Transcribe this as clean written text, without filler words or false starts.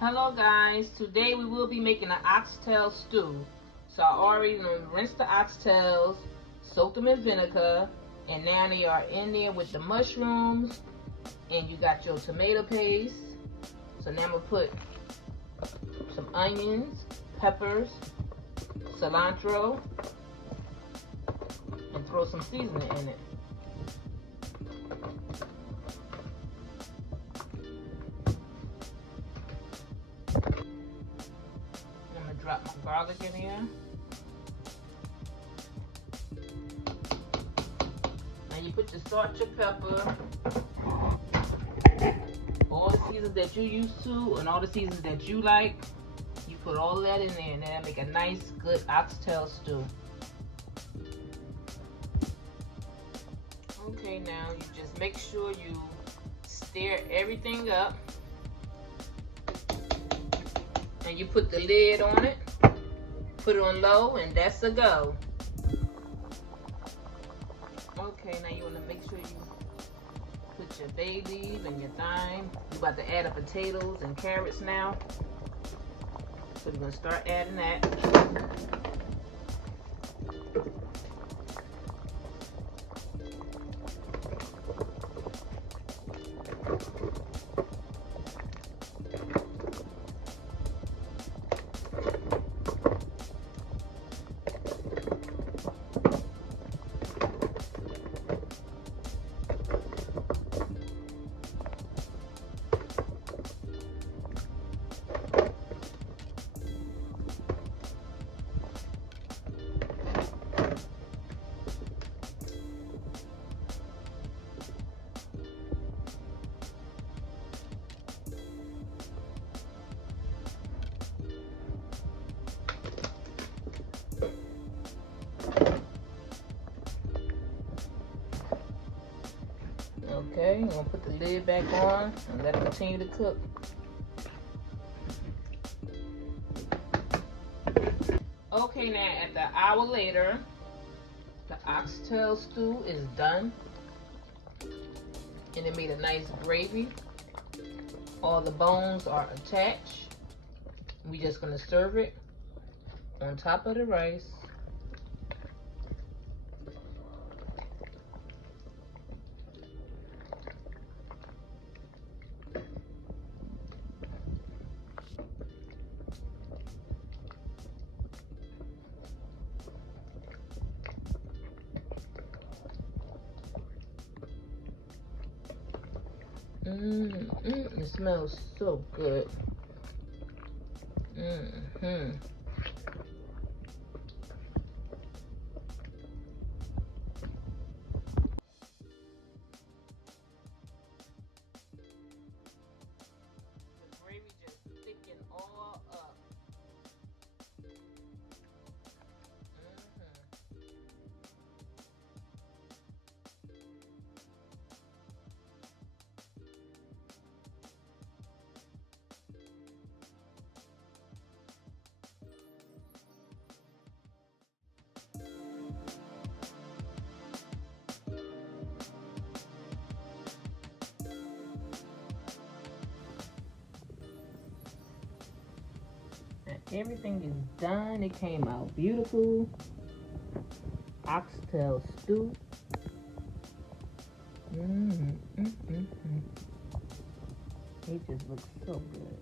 Hello guys, today we will be making an oxtail stew. So I already rinsed the oxtails, soaked them in vinegar, and now they are in there with the mushrooms, and you got your tomato paste. So now I'm gonna put some onions, peppers, cilantro, and throw some seasoning in it. I'm gonna drop my garlic in here. Now you put your salt, your pepper, all the seasons that you used to, and all the seasons that you like. You put all that in there, and that'll make a nice, good oxtail stew. Okay, now you just make sure you stir everything up. And you put the lid on it, put it on low, and that's a go. Okay, now you want to make sure you put your bay leaf and your thyme. You're about to add the potatoes and carrots now. So we're going to start adding that. Okay, I'm gonna put the lid back on and let it continue to cook. Okay, now at the hour later, the oxtail stew is done. And it made a nice gravy. All the bones are attached. We're just gonna serve it on top of the rice. It smells so good. The gravy just thickened all up. Everything is done. It came out beautiful. Oxtail stew. It just looks so good.